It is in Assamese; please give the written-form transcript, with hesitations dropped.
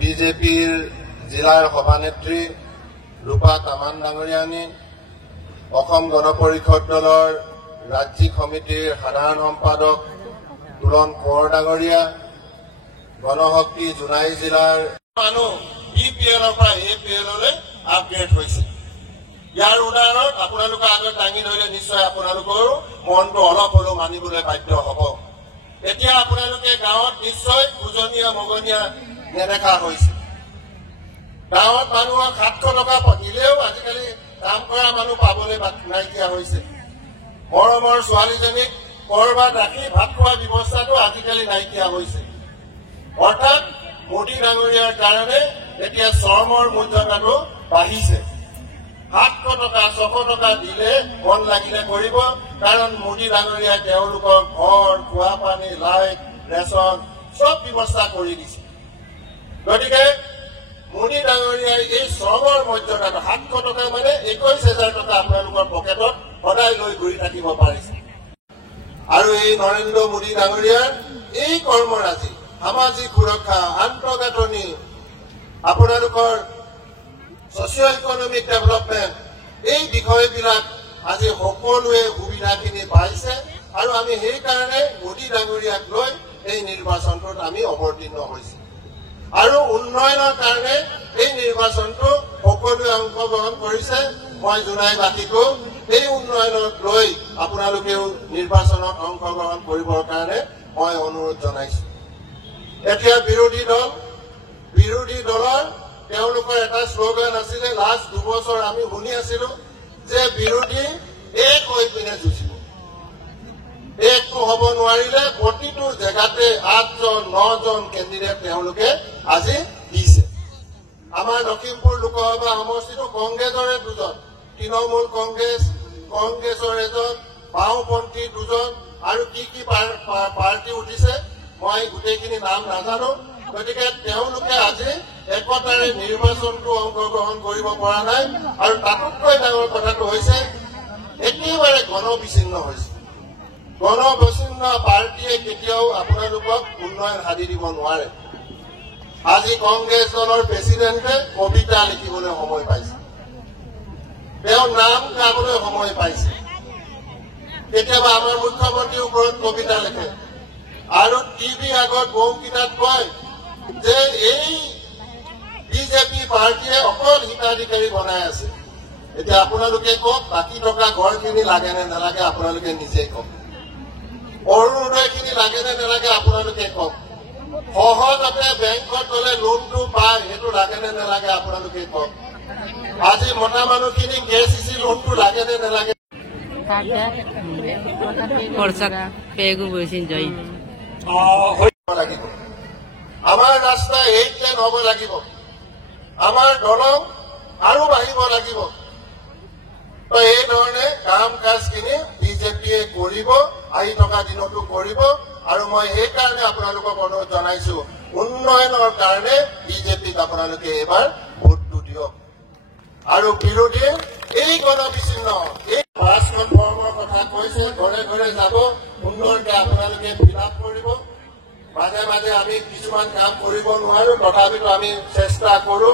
বিজেপিৰ জিলাৰ সভানেত্ৰী ৰূপা তামান ডাঙৰীয়ানী, অসম গণ পৰিষদ দলৰ ৰাজ্যিক সমিতিৰ সাধাৰণ সম্পাদক তুলন কোঁৱৰ ডাঙৰীয়া, গণশক্তি জোনাই জিলাৰ মানুহ BPLৰ পৰা APLলৈ আপগ্ৰেড হৈছে। ইয়াৰ উদাহৰণ আপোনালোকে আগত দাঙি ধৰিলে নিশ্চয় আপোনালোকৰো মনটো অলপ হলেও মানিবলৈ বাধ্য হ'ব। এতিয়া আপোনালোকে গাঁৱত নিশ্চয় উজনীয়া মগনীয়া নেদেখা হৈছে। গাঁৱত মানুহক 700 টকা দিলেও আজিকালি কাম কৰা মানুহ পাবলৈ নাইকিয়া হৈছে। মৰমৰ ছোৱালীজনীক কৰবাত ৰাখি ভাত খোৱাৰ ব্যৱস্থাটো আজিকালি নাইকিয়া হৈছে। অৰ্থাৎ মোদী ডাঙৰীয়াৰ কাৰণে এতিয়া শ্ৰমৰ মূল্যটো বাঢ়িছে। 700 টকা 600 টকা দিলে মন লাগিলে কৰিব, কাৰণ মোদী ডাঙৰীয়াই তেওঁলোকৰ ঘৰ, খোৱা পানী, লাইট, ৰেচন চব ব্যৱস্থা কৰি দিছে। গতিকে মোদী ডাঙৰীয়াই এই শ্ৰমৰ মৰ্যাদাটো 700 টকা মানে 21,000 টকা আপোনালোকৰ পকেটত সদায় লৈ ঘূৰি থাকিব পাৰিছে। আৰু এই নৰেন্দ্ৰ মোদী ডাঙৰীয়াৰ এই কৰ্মৰাজি, সামাজিক সুৰক্ষা, আন্তঃগাঁথনি, আপোনালোকৰ ছচিঅ' ইকনমিক ডেভেলপমেণ্ট, এই বিষয়বিলাক আজি সকলোৱে সুবিধাখিনি পাইছে। আৰু আমি সেইকাৰণে মোদী ডাঙৰীয়াক লৈ এই নিৰ্বাচনটোত আমি অৱতীৰ্ণ হৈছো। আৰু উন্নয়নৰ কাৰণে এই নিৰ্বাচনটো সকলোৱে অংশগ্ৰহণ কৰিছে। মই জোনাইবাসীকো এই উন্নয়নক লৈ আপোনালোকেও নিৰ্বাচনত অংশগ্ৰহণ কৰিবৰ কাৰণে মই অনুৰোধ জনাইছো। এতিয়া বিৰোধী দলৰ তেওঁলোকৰ এটা শ্লোগান আছিলে, লাষ্ট 2 বছৰ আমি শুনি আছিলো যে বিৰোধী এক হৈ পিনে যুঁজিব। একটো হ'ব নোৱাৰিলে প্ৰতিটো জেগাতে 8জন 9জন কেণ্ডিডেট তেওঁলোকে আজি দিছে। আমাৰ লখিমপুৰ লোকসভা সমষ্টিটো কংগ্ৰেছৰে 2জন, তৃণমূল কংগ্ৰেছৰ 1জন, বাওঁপন্থী 2জন, আৰু কি পাৰ্টি উঠিছে মই গোটেইখিনি নাম নাজানো। গতিকে তেওঁলোকে আজি একতাৰে নিৰ্বাচনটো অংশগ্ৰহণ কৰিব পৰা নাই। আৰু তাতোতকৈ ডাঙৰ কথাটো হৈছে একেবাৰে গণবিচ্ছিন্ন হৈছে। গণবিচ্ছিন্ন পাৰ্টীয়ে কেতিয়াও আপোনালোকক উন্নয়ন সাধি দিব নোৱাৰে। আজি কংগ্ৰেছ দলৰ প্ৰেচিডেণ্টে কবিতা লিখিবলৈ সময় পাইছে, তেওঁ নাম গাবলৈ সময় পাইছে। কেতিয়াবা আমাৰ মুখ্যমন্ত্ৰীৰ ওপৰত কবিতা লিখে আৰু টিভি আগত বহুকেইটাত কয় যে এই বিজেপি পাৰ্টীয়ে অকল হিতাধিকাৰী বনাই আছে। এতিয়া আপোনালোকে কওক, বাকী থকা ঘৰখিনি লাগে নে নালাগে আপোনালোকে নিজেই কওক। অৰুণোদয়খিনি লাগে নে নালাগে আপোনালোকে কওক। সহজতে বেংকত গলে লোনটো পায়, সেইটো লাগে নে নালাগে আপোনালোকে কওক। আজি মতা মানুহখিনি KCC লোনটো লাগে নে নালাগে লাগিব। আমাৰ ৰাস্তা 8 লেন হ'ব লাগিব, আমাৰ দলং আৰু বাঢ়িব লাগিব। তো এই ধৰণে কাম কাজখিনি বিজেপিয়ে কৰিব, আহি থকা দিনতো কৰিব। আৰু মই সেইকাৰণে আপোনালোকক অনুৰোধ জনাইছো, উন্নয়নৰ কাৰণে বিজেপিক আপোনালোকে এইবাৰ ভোটটো দিয়ক। আৰু বিৰোধী এই গণবিচ্ছিন্ন এই 5খন ফৰ্মৰ কথা কৈছে, ঘৰে ঘৰে যাব, সুন্দৰকে আপোনালোকে ফিল আপ কৰিব। মাজে মাজে আমি কিছুমান কাম কৰিব নোৱাৰো, তথাপিতো আমি চেষ্টা কৰো।